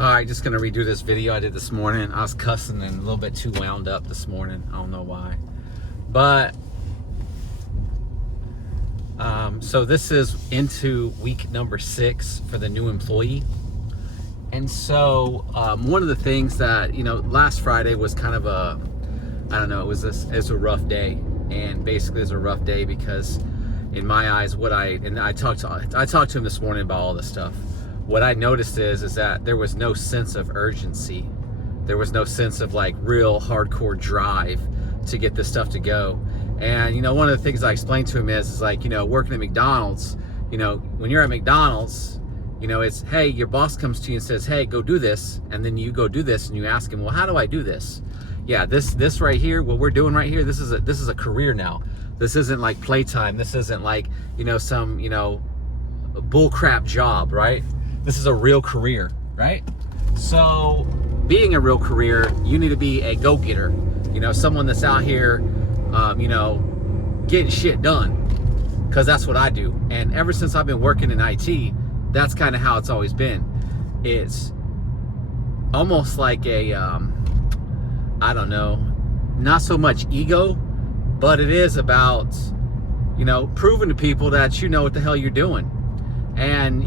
Alright, just gonna redo this video I did this morning. I was cussing and a little bit too wound up this morning. I don't know why. But so this is into week number 6 for the new employee. And so one of the things that, last Friday was kind of a, I don't know, it was a rough day. And basically it was a rough day because in my eyes, I talked to him this morning about all this stuff. What I noticed is that there was no sense of urgency. There was no sense of like real hardcore drive to get this stuff to go. And one of the things I explained to him is like, working at McDonald's, when you're at McDonald's, it's, hey, your boss comes to you and says, hey, go do this. And then you go do this and you ask him, well, how do I do this? Yeah, this right here, what we're doing right here, this is a career now. This isn't like playtime. This isn't like, some, bullcrap job, right? This is a real career, right? So being a real career, you need to be a go-getter, someone that's out here, getting shit done, because that's what I do. And ever since I've been working in IT, that's kind of how it's always been. It's almost like a, I don't know, not so much ego, but it is about, proving to people that you know what the hell you're doing. And,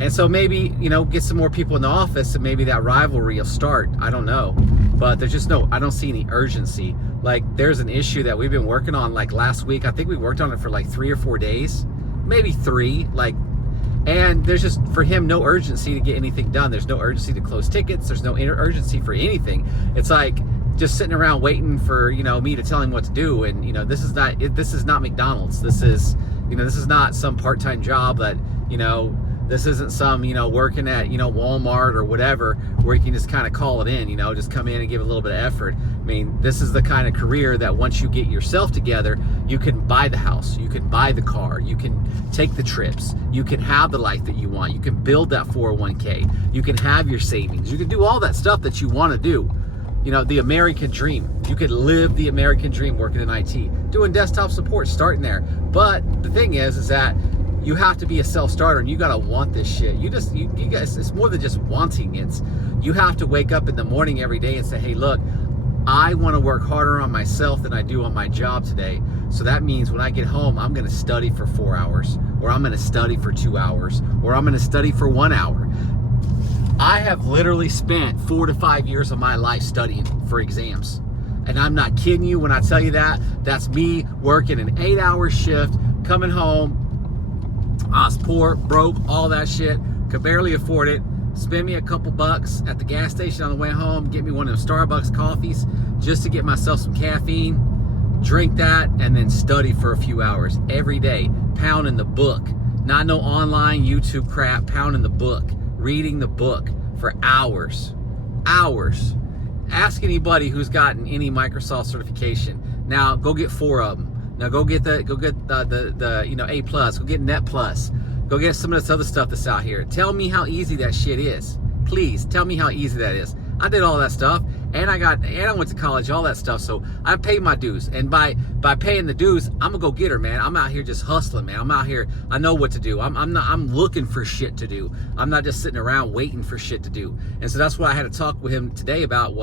and so maybe, get some more people in the office and maybe that rivalry will start. I don't know. But there's just I don't see any urgency. Like there's an issue that we've been working on like last week. I think we worked on it for like 3 or 4 days, maybe 3. And there's just, for him, no urgency to get anything done. There's no urgency to close tickets. There's no urgency for anything. It's like just sitting around waiting for, me to tell him what to do. And, this is not McDonald's. This is not some part-time job that, this isn't some, working at, Walmart or whatever, where you can just kind of call it in, just come in and give a little bit of effort. I mean, this is the kind of career that once you get yourself together, you can buy the house, you can buy the car, you can take the trips, you can have the life that you want, you can build that 401k, you can have your savings, you can do all that stuff that you want to do. The American dream. You could live the American dream working in IT, doing desktop support, starting there. But the thing is that you have to be a self-starter, and you gotta want this shit. You guys, it's more than just wanting. You have to wake up in the morning every day and say, hey, look, I want to work harder on myself than I do on my job today. So that means when I get home, I'm gonna study for 4 hours, or I'm gonna study for 2 hours, or I'm gonna study for 1 hour. I have literally spent 4 to 5 years of my life studying for exams. And I'm not kidding you when I tell you that. That's me working an 8-hour shift, coming home. I was poor, broke, all that shit, could barely afford it. Spend me a couple bucks at the gas station on the way home, get me one of them Starbucks coffees just to get myself some caffeine, drink that, and then study for a few hours every day, pounding the book. Not no online YouTube crap, pounding the book, reading the book for hours. Ask anybody who's gotten any Microsoft certification. Now go get 4 of them. Now go get the A+, go get Net Plus, go get some of this other stuff that's out here. Tell me how easy that shit is. Please tell me how easy that is. I did all that stuff, and I went to college, all that stuff. So I paid my dues, and by paying the dues, I'm a go-getter, man. I'm out here just hustling, man. I'm out here. I know what to do. I'm looking for shit to do. I'm not just sitting around waiting for shit to do. And so that's what I had to talk with him today about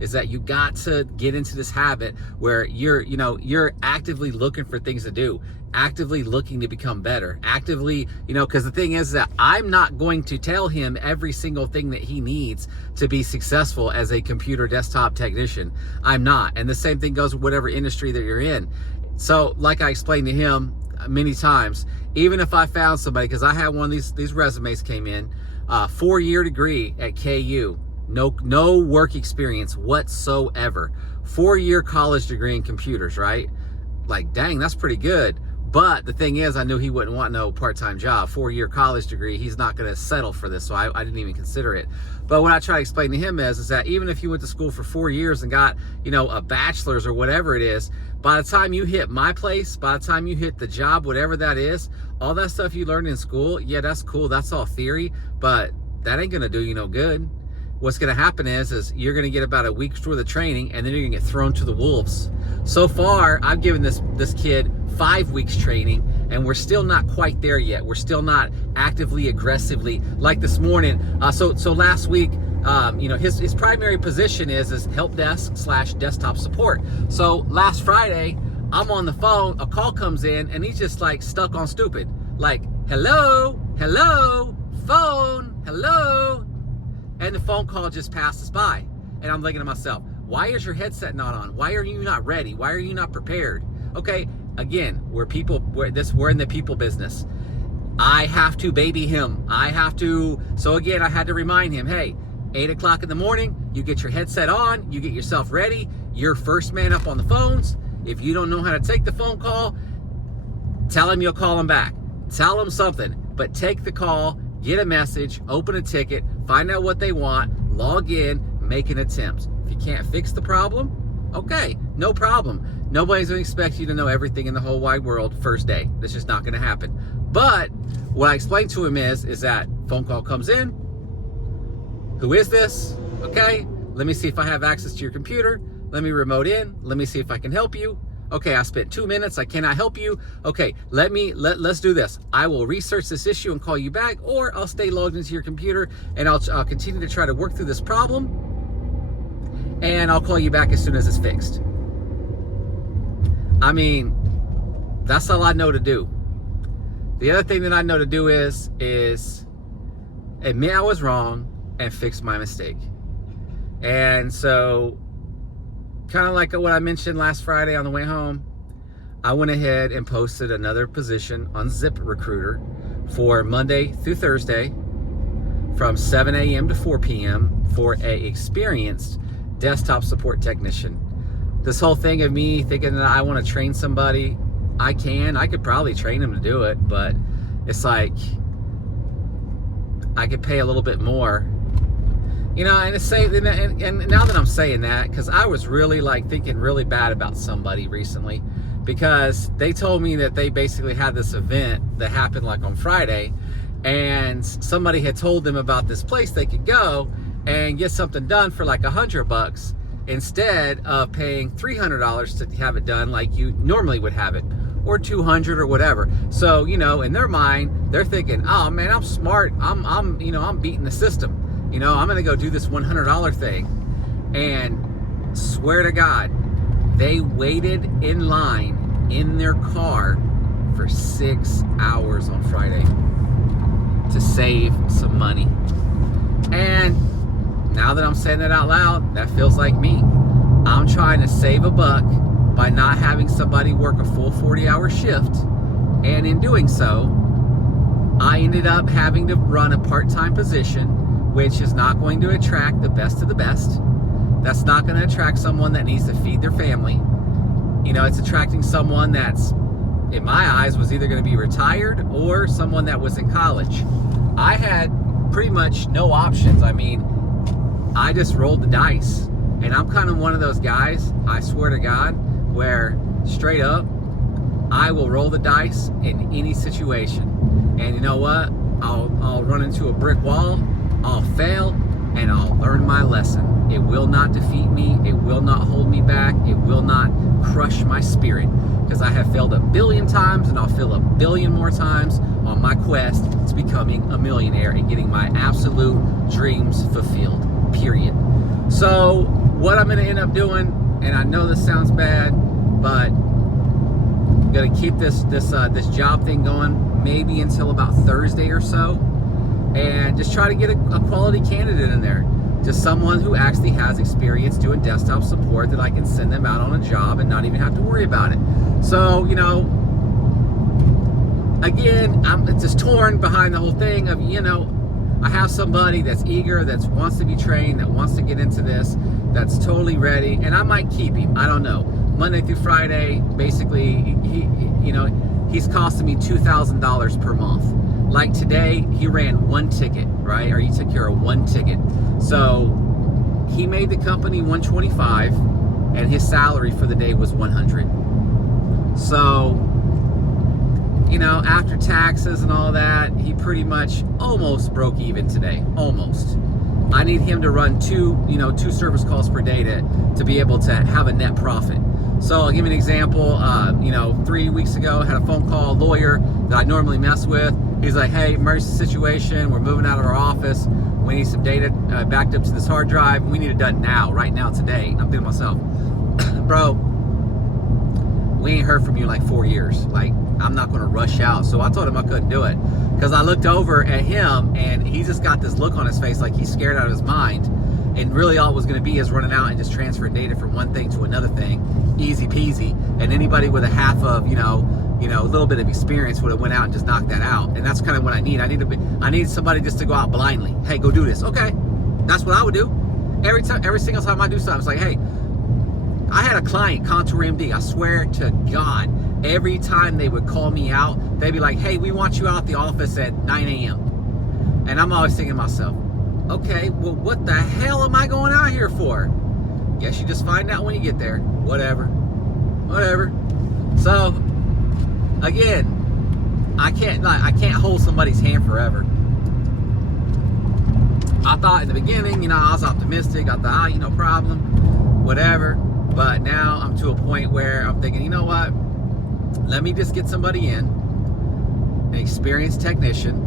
is that you got to get into this habit where you're actively looking for things to do, actively looking to become better, actively, because the thing is that I'm not going to tell him every single thing that he needs to be successful as a computer desktop technician. I'm not. And the same thing goes with whatever industry that you're in. So like I explained to him many times, even if I found somebody, because I had one of these resumes came in, 4-year degree at KU, no work experience whatsoever, 4-year college degree in computers, right? Like, dang, that's pretty good. But the thing is, I knew he wouldn't want no part-time job. 4-year college degree, he's not going to settle for this, so I didn't even consider it. But what I try to explain to him is that even if you went to school for 4 years and got, a bachelor's or whatever it is, by the time you hit my place, by the time you hit the job, whatever that is, all that stuff you learned in school, yeah, that's cool, that's all theory, but that ain't going to do you no good. what's going to happen is you're going to get about a week's worth of training, and then you're going to get thrown to the wolves. So far, I've given this kid 5 weeks training, and we're still not quite there yet. We're still not actively, aggressively, like this morning. So last week, his primary position is help desk / desktop support. So last Friday, I'm on the phone, a call comes in, and he's just like stuck on stupid. Like, hello, phone, hello. And the phone call just passes by. And I'm thinking to myself, why is your headset not on? Why are you not ready? Why are you not prepared? Okay, again, we're in the people business. I have to baby him. So again, I had to remind him, hey, 8 o'clock in the morning, you get your headset on, you get yourself ready. You're first man up on the phones. If you don't know how to take the phone call, tell him you'll call him back. Tell him something, but take the call, get a message, open a ticket, find out what they want, log in, make an attempt. If you can't fix the problem, okay, no problem. Nobody's gonna expect you to know everything in the whole wide world first day. That's just not gonna happen. But what I explained to him is that phone call comes in. Who is this? Okay, let me see if I have access to your computer. Let me remote in. Let me see if I can help you. Okay, I spent 2 minutes. I cannot help you. Okay, let's do this. I will research this issue and call you back, or I'll stay logged into your computer and I'll continue to try to work through this problem, and I'll call you back as soon as it's fixed. I mean, that's all I know to do. The other thing that I know to do is admit I was wrong and fix my mistake. And so, kind of like what I mentioned last Friday on the way home, I went ahead and posted another position on ZipRecruiter for Monday through Thursday from 7 a.m. to 4 p.m. for a experienced desktop support technician. This whole thing of me thinking that I want to train somebody, I could probably train them to do it, but it's like I could pay a little bit more. And now that I'm saying that, because I was really thinking really bad about somebody recently, because they told me that they basically had this event that happened on Friday, and somebody had told them about this place they could go and get something done for $100 instead of paying $300 to have it done like you normally would have it, or $200 or whatever. So in their mind, they're thinking, oh man, I'm smart. I'm beating the system. I'm gonna go do this $100 thing. And swear to God, they waited in line in their car for 6 hours on Friday to save some money. And now that I'm saying that out loud, that feels like me. I'm trying to save a buck by not having somebody work a full 40-hour shift. And in doing so, I ended up having to run a part-time position, which is not going to attract the best of the best. That's not going to attract someone that needs to feed their family. It's attracting someone that's, in my eyes, was either going to be retired or someone that was in college. I had pretty much no options. I mean, I just rolled the dice. And I'm kind of one of those guys, I swear to God, where straight up, I will roll the dice in any situation. And you know what? I'll run into a brick wall, I'll fail, and I'll learn my lesson. It will not defeat me. It will not hold me back. It will not crush my spirit, because I have failed 1 billion times, and I'll fail 1 billion more times on my quest to becoming a millionaire and getting my absolute dreams fulfilled, period. So what I'm going to end up doing, and I know this sounds bad, but I'm going to keep this job thing going maybe until about Thursday or so, and just try to get a quality candidate in there. Just someone who actually has experience doing desktop support that I can send them out on a job and not even have to worry about it. So, again, I'm just torn behind the whole thing of, I have somebody that's eager, that wants to be trained, that wants to get into this, that's totally ready, and I might keep him. I don't know. Monday through Friday, basically, he's costing me $2,000 per month. Like today, he ran 1 ticket, right? Or he took care of 1 ticket. So he made the company $125, and his salary for the day was $100. So, after taxes and all that, he pretty much almost broke even today. Almost. I need him to run two service calls per day to be able to have a net profit. So I'll give you an example. 3 weeks ago, I had a phone call, a lawyer that I normally mess with. He's like, hey, emergency situation. We're moving out of our office. We need some data backed up to this hard drive. We need it done now, right now, today. And I'm thinking to myself, bro, we ain't heard from you in like 4 years. Like, I'm not going to rush out. So I told him I couldn't do it, because I looked over at him and he just got this look on his face like he's scared out of his mind. And really all it was going to be is running out and just transferring data from one thing to another thing, easy peasy. And anybody with a half of, a little bit of experience would have went out and just knocked that out. And that's kind of what I need. I need somebody just to go out blindly. Hey, go do this. Okay, that's what I would do. Every single time I do something, it's like, hey, I had a client, Contour MD. I swear to God, every time they would call me out, they'd be like, hey, we want you out the office at 9 a.m. And I'm always thinking to myself, okay, well, what the hell am I going out here for? Guess you just find out when you get there. Whatever. So, again, I can't hold somebody's hand forever. I thought in the beginning, I was optimistic. I thought, no problem, whatever. But now I'm to a point where I'm thinking, you know what? Let me just get somebody in, an experienced technician,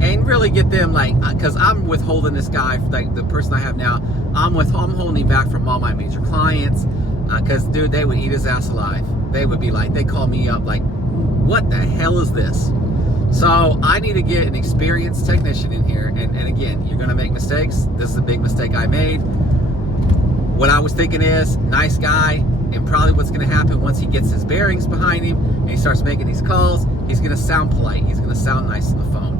and really get them, because I'm withholding this guy, like the person I have now, I'm holding him back from all my major clients, because dude, they would eat his ass alive. They would be like, they call me up like, what the hell is this? So I need to get an experienced technician in here, and again, you're gonna make mistakes. This is a big mistake I made. What I was thinking is, nice guy, and probably what's gonna happen once he gets his bearings behind him and he starts making these calls, he's gonna sound polite, he's gonna sound nice on the phone.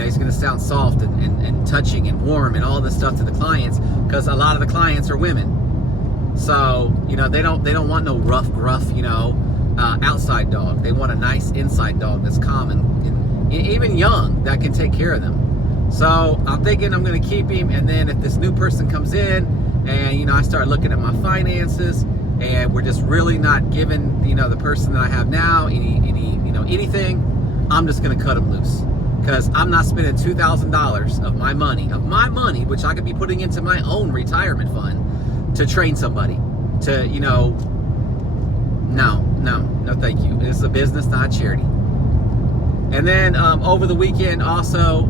He's going to sound soft and touching and warm and all this stuff to the clients, because a lot of the clients are women. So, they don't want no rough, gruff, outside dog. They want a nice inside dog that's calm and even young, that can take care of them. So I'm thinking I'm going to keep him, and then if this new person comes in and, I start looking at my finances and we're just really not giving, the person that I have now anything, I'm just going to cut him loose. Because I'm not spending $2,000 of my money, which I could be putting into my own retirement fund, to train somebody. No, thank you. It's a business, not a charity. And then over the weekend, also,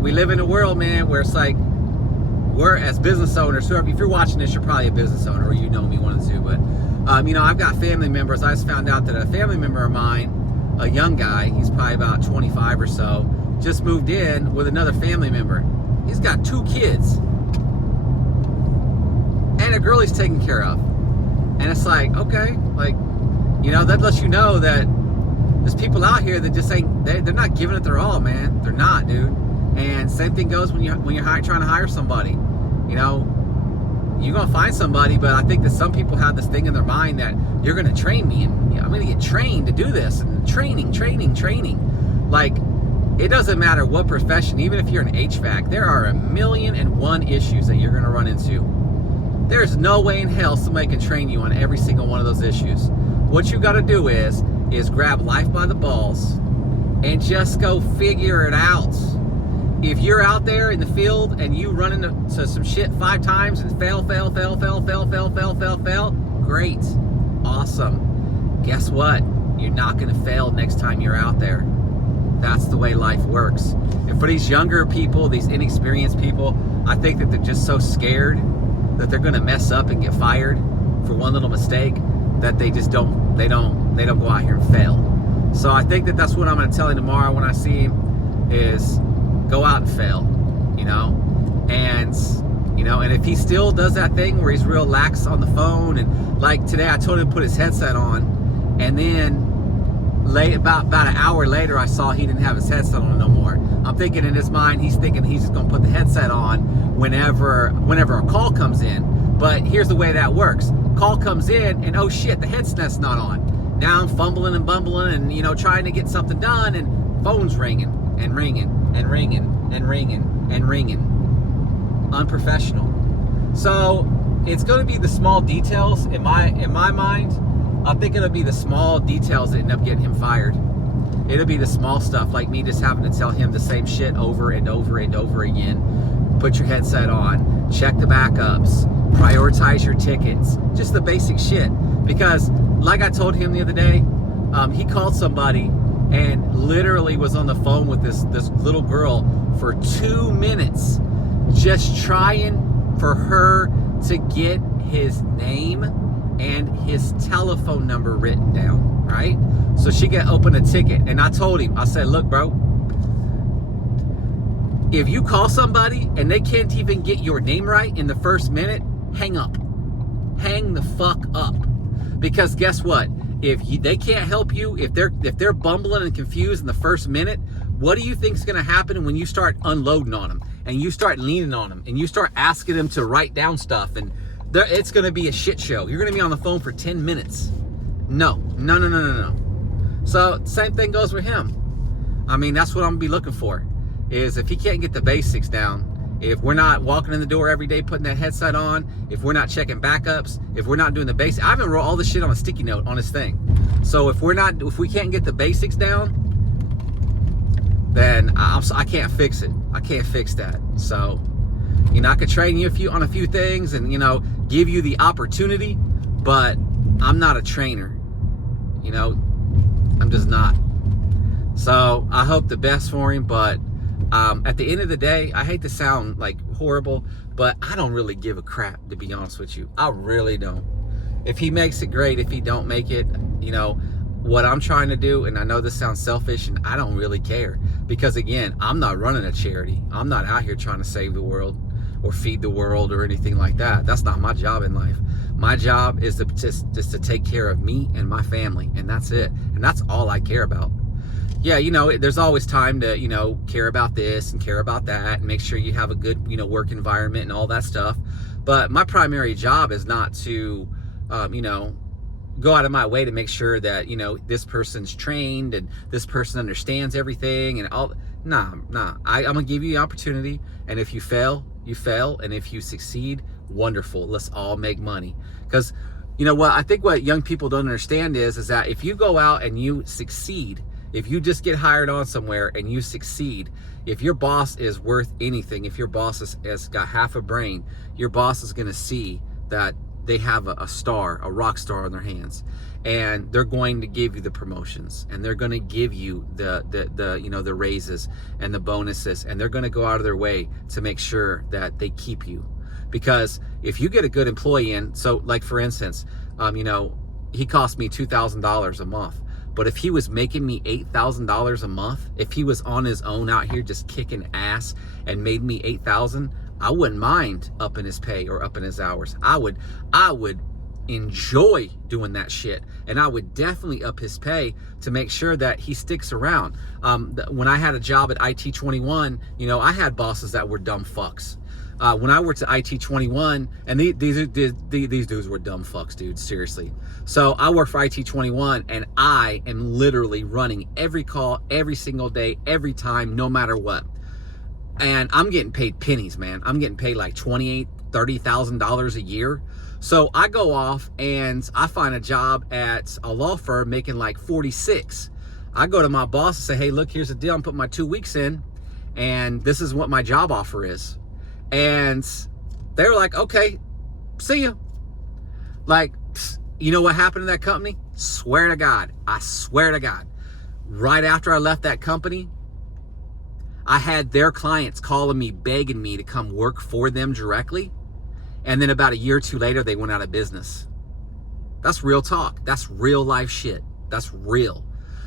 we live in a world, man, where it's like, we're as business owners. So if you're watching this, you're probably a business owner, or you know me, one of the two. But I've got family members. I just found out that a family member of mine, a young guy, he's probably about 25 or so, just moved in with another family member. He's got 2 kids and a girl he's taking care of. And it's like, okay, that lets you know that there's people out here that just ain't, they're not giving it their all, man. They're not, dude. And same thing goes when you're trying to hire somebody. You're gonna find somebody, but I think that some people have this thing in their mind that you're gonna train me, and I'm gonna get trained to do this, and training. Like, it doesn't matter what profession, even if you're an HVAC, there are 1,000,001 issues that you're gonna run into. There's no way in hell somebody can train you on every single one of those issues. What you gotta do is grab life by the balls and just go figure it out. If you're out there in the field and you run into some shit 5 times and fail, great, awesome. Guess what? You're not gonna fail next time you're out there. That's the way life works. And for these younger people, these inexperienced people, I think that they're just so scared that they're gonna mess up and get fired for one little mistake, that they just don't go out here and fail. So I think that that's what I'm gonna tell him tomorrow when I see him, is go out and fail, and if he still does that thing where he's real lax on the phone, and like today I told him to put his headset on, and then about an hour later I saw he didn't have his headset on no more. I'm thinking in his mind, he's thinking he's just gonna put the headset on whenever a call comes in. But here's the way that works. Call comes in and oh shit, the headset's not on. Now I'm fumbling and bumbling and trying to get something done, and phone's ringing and ringing and ringing and ringing and ringing. Unprofessional. So it's going to be the small details in my mind. I think it'll be the small details that end up getting him fired. It'll be the small stuff, like me just having to tell him the same shit over and over and over again. Put your headset on, check the backups, prioritize your tickets, just the basic shit. Because like I told him the other day, he called somebody and literally was on the phone with this little girl for 2 minutes, just trying for her to get his name and his telephone number written down, right? So she could open a ticket. And I told him, I said, look, bro, if you call somebody and they can't even get your name right in the first minute, hang up. Hang the fuck up. Because guess what? If they can't help you, if they're bumbling and confused in the first minute, what do you think is going to happen when you start unloading on them and you start leaning on them and you start asking them to write down stuff, and it's going to be a shit show. You're going to be on the phone for 10 minutes. No. So same thing goes with him. I mean, that's what I'm going to be looking for, is if he can't get the basics down, if we're not walking in the door every day putting that headset on, if we're not checking backups, if we're not doing the basics. I even wrote all this shit on a sticky note on his thing. So if we can't get the basics down, then I can't fix it. I can't fix that. So, I could train you on a few things and, give you the opportunity, but I'm not a trainer. I'm just not. So I hope the best for him, but at the end of the day, I hate to sound like horrible, but I don't really give a crap, to be honest with you. I really don't. If he makes it, great. If he don't make it, what I'm trying to do, and I know this sounds selfish, and I don't really care, because again, I'm not running a charity. I'm not out here trying to save the world or feed the world or anything like that. That's not my job in life. My job is just to take care of me and my family, and that's it. And that's all I care about. Yeah, there's always time to, care about this and care about that and make sure you have a good, work environment and all that stuff. But my primary job is not to, go out of my way to make sure that, this person's trained and this person understands everything and all. Nah. I'm going to give you the opportunity. And if you fail, you fail. And if you succeed, wonderful. Let's all make money. Because, what I think what young people don't understand is that if you go out and you succeed, if you just get hired on somewhere and you succeed, if your boss is worth anything, if your boss has got half a brain, your boss is going to see that they have a star, a rock star on their hands, and they're going to give you the promotions, and they're going to give you the raises and the bonuses, and they're going to go out of their way to make sure that they keep you. Because if you get a good employee in, so like for instance, he cost me $2,000 a month. But if he was making me $8,000 a month, if he was on his own out here just kicking ass and made me $8,000, I wouldn't mind upping his pay or upping his hours. I would enjoy doing that shit, and I would definitely up his pay to make sure that he sticks around. When I had a job at IT21, I had bosses that were dumb fucks. When I worked at IT21, and these dudes were dumb fucks, dude, seriously. So I work for IT21, and I am literally running every call, every single day, every time, no matter what. And I'm getting paid pennies, man. I'm getting paid like $28,000, $30,000 a year. So I go off and I find a job at a law firm making like 46. I go to my boss and say, hey, look, here's the deal. I'm putting my 2 weeks in, and this is what my job offer is. And they're like, okay, see ya. Like, you know what happened to that company? Swear to God, I swear to God, right after I left that company, I had their clients calling me, begging me to come work for them directly. And then about a year or two later, they went out of business. That's real talk. That's real life shit. That's real.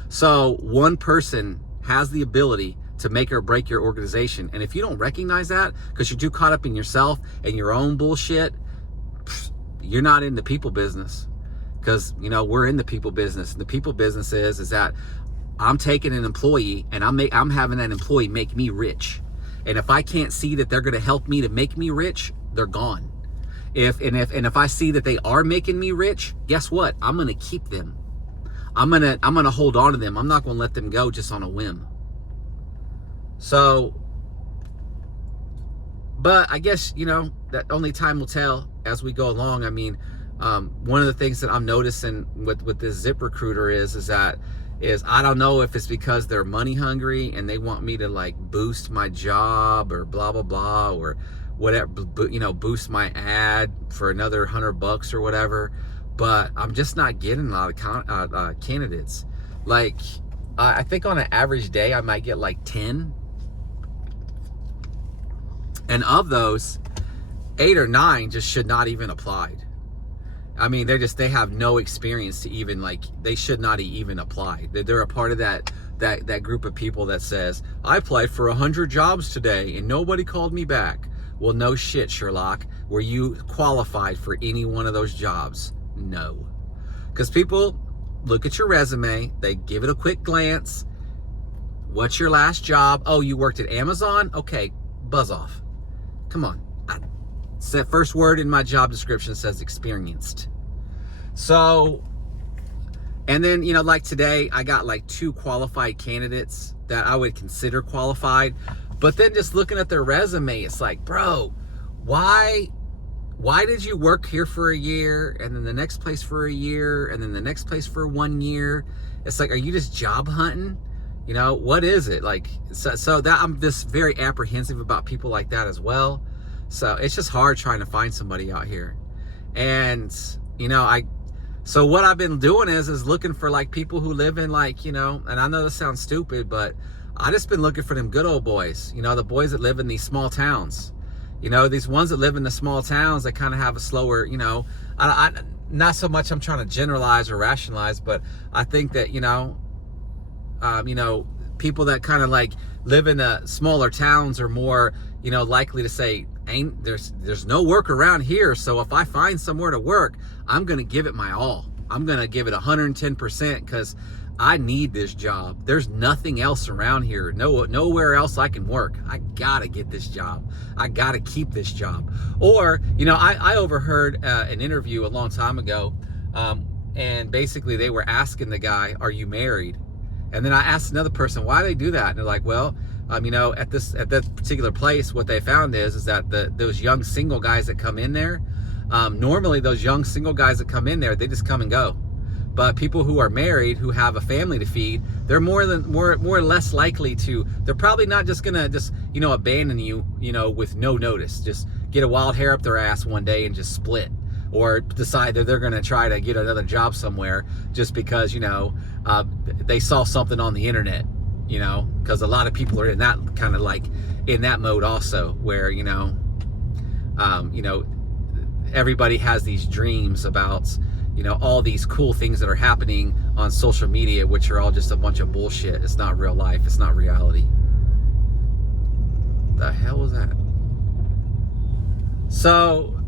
So one person has the ability to make or break your organization. And if you don't recognize that because you're too caught up in yourself and your own bullshit, you're not in the people business. Because, we're in the people business. And the people business is that I'm taking an employee and I'm having that employee make me rich. And if I can't see that they're going to help me to make me rich, they're gone. If I see that they are making me rich, guess what? I'm going to keep them. I'm going to hold on to them. I'm not going to let them go just on a whim. So, but I guess, that only time will tell as we go along. I mean, one of the things that I'm noticing with this ZipRecruiter is that, is I don't know if it's because they're money hungry and they want me to like boost my job or blah blah blah, or whatever, you know, boost my ad for another $100 or whatever. But I'm just not getting a lot of candidates. Like I think on an average day I might get like 10, and of those 8 or 9 just should not even applied. I mean, they have no experience to even, like, they should not even apply. They're a part of that group of people that says, I applied for 100 jobs today and nobody called me back. Well, no shit, Sherlock. Were you qualified for any one of those jobs? No. Because people look at your resume, they give it a quick glance. What's your last job? Oh, you worked at Amazon? Okay, buzz off. Come on. The first word in my job description says experienced. So, and then, you know, like today, I got like 2 qualified candidates that I would consider qualified. But then just looking at their resume, it's like, bro, why did you work here for a year and then the next place for a year and then the next place for 1 year? It's like, are you just job hunting? You know, what is it? Like, so that I'm just very apprehensive about people like that as well. So it's just hard trying to find somebody out here. And, you know, so what I've been doing is looking for like people who live in, like, you know, and I know this sounds stupid, but I just been looking for them good old boys, you know, the boys that live in these small towns, you know, these ones that live in the small towns that kind of have a slower, you know, I not so much I'm trying to generalize or rationalize, but I think that, you know, people that kind of like live in the smaller towns are more, you know, likely to say, there's no work around here, so if I find somewhere to work, I'm gonna give it my all. I'm gonna give it 110% because I need this job. There's nothing else around here, nowhere else I can work. I gotta get this job. I gotta keep this job. Or, you know, I overheard an interview a long time ago, and basically they were asking the guy, are you married? And then I asked another person, why do they do that? And they're like, well, you know, at that particular place, what they found is that those young single guys that come in there, normally those young single guys that come in there, they just come and go. But people who are married, who have a family to feed, they're more or less likely to. They're probably not just gonna you know, abandon you, you know, with no notice. Just get a wild hair up their ass one day and just split, or decide that they're gonna try to get another job somewhere just because, you know, they saw something on the internet. You know, because a lot of people are in that kind of like in that mode also, where, you know, everybody has these dreams about, you know, all these cool things that are happening on social media, which are all just a bunch of bullshit. It's not real life. It's not reality. The hell was that? So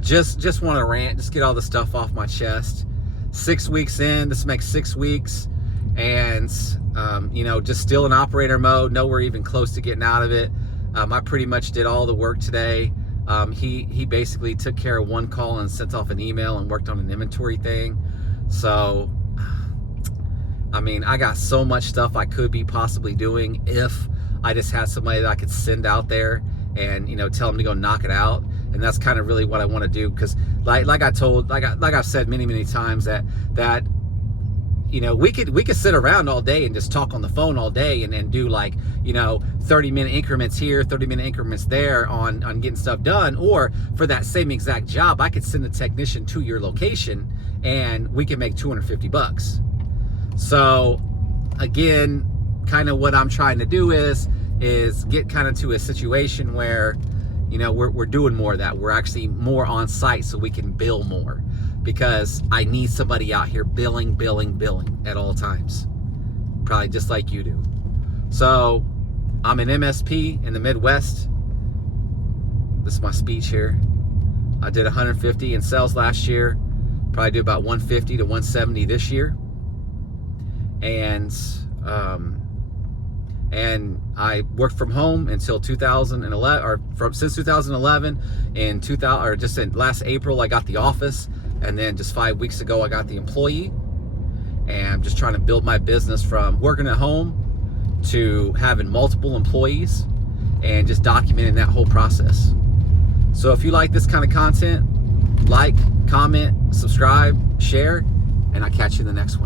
just want to rant, just get all the stuff off my chest. 6 weeks in, this makes 6 weeks. And, you know, just still in operator mode, nowhere even close to getting out of it. I pretty much did all the work today. He basically took care of one call and sent off an email and worked on an inventory thing. So, I mean, I got so much stuff I could be possibly doing if I just had somebody that I could send out there and, you know, tell them to go knock it out. And that's kind of really what I want to do. Because like I've said many times that you know, we could sit around all day and just talk on the phone all day and do, like, you know, 30-minute increments here, 30-minute increments there on getting stuff done. Or for that same exact job, I could send a technician to your location and we can make $250. So again, kind of what I'm trying to do is get kind of to a situation where, you know, we're doing more of that. We're actually more on site so we can bill more. Because I need somebody out here billing at all times. Probably just like you do. So I'm an MSP in the Midwest. This is my speech here. I did 150 in sales last year. Probably do about 150 to 170 this year. And I worked from home until 2011, or since 2011. Just in last April, I got the office. And then just 5 weeks ago, I got the employee. And I'm just trying to build my business from working at home to having multiple employees and just documenting that whole process. So if you like this kind of content, like, comment, subscribe, share, and I'll catch you in the next one.